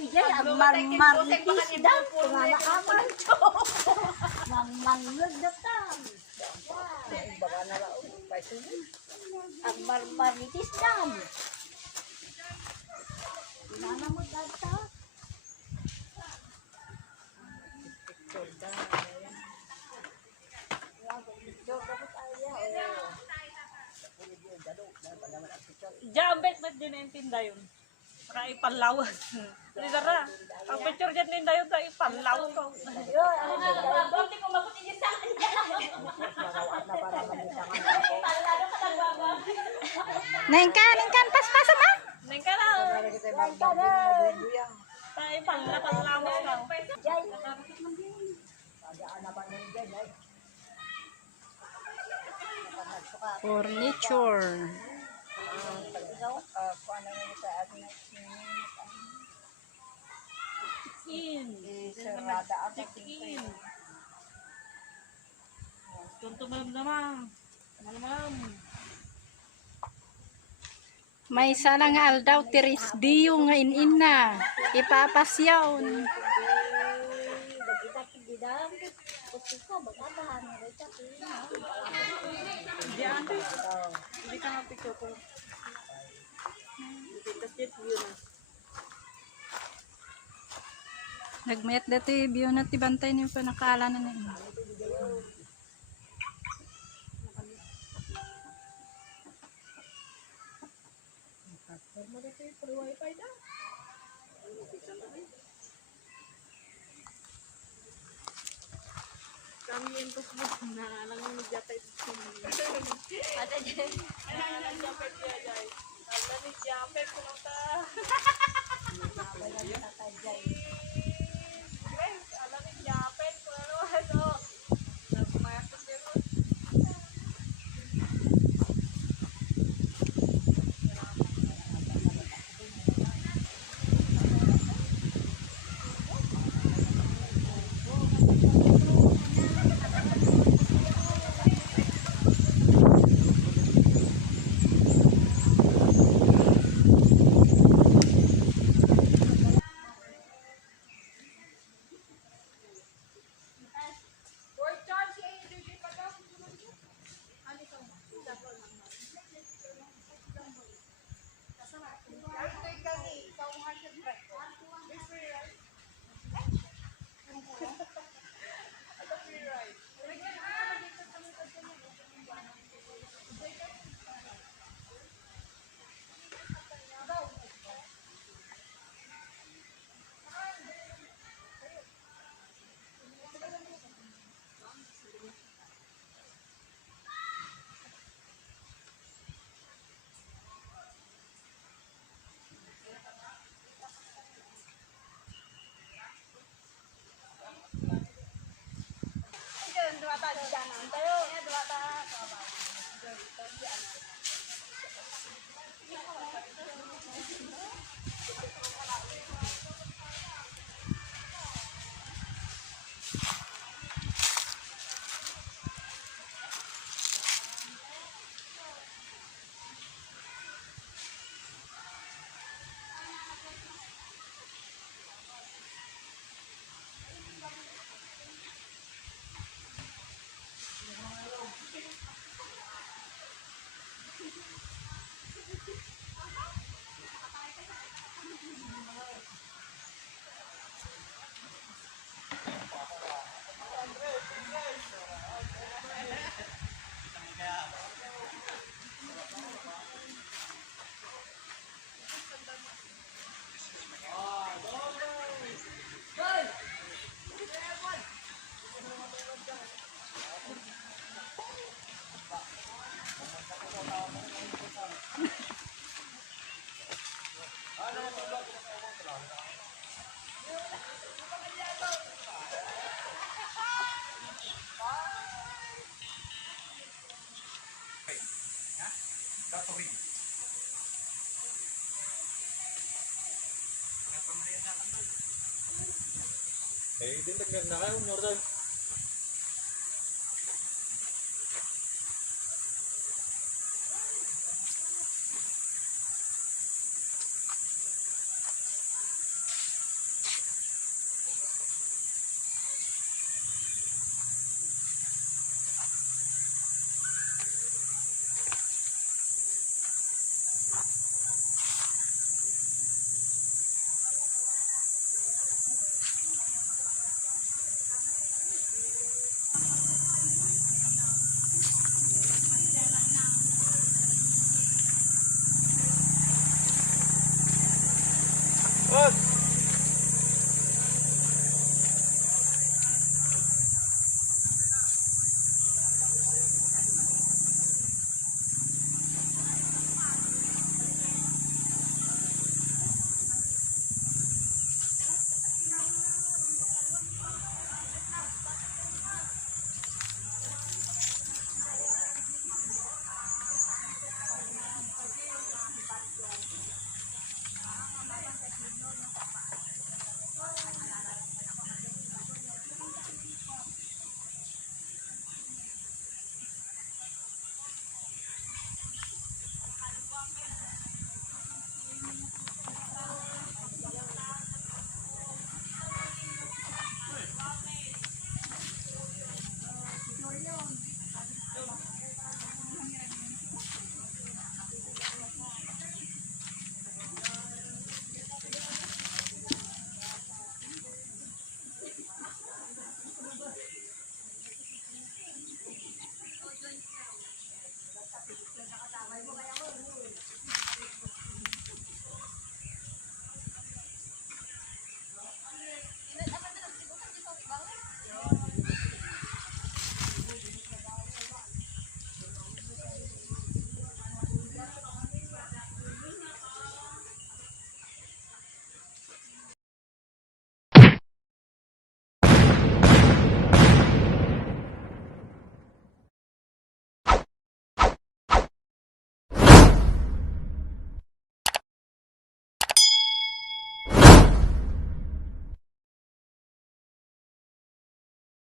ijay, ang marmaritis daw. Tumalakaman to. Manglod na tam. Ang marmaritis daw. Tinana mo data. Jambet na din yung tinda yun. Para ipanlawan. Hindi tara. Ang picture dyan tinda yun sa ipanlawan ko. Bunti ko mabuti niya sa akin. Nengkan, pas-pasan ah. Neng ka na. Sa ipanlawan ka. Furniture. In. In. Tunto malam-malam. Malam-malam. May salang aldaw tiris diyo nga inina. Ipapasyaw. Hindi ante. Hindi ka nga-picture ko. Tapos jet view na. Nagmayat dati biyo na tibantay niyo pa nakala na niyo. Kami yung tusbos na alang yung nagyatay ito. Ate Jen. Alang yung nagyapay siya dyan. Alang yung nagyapay ko lang ta. Alang yung nagyapay ko ano ito. Nagmayakot din mo. Eh, din na kayo, nyordan. Wag!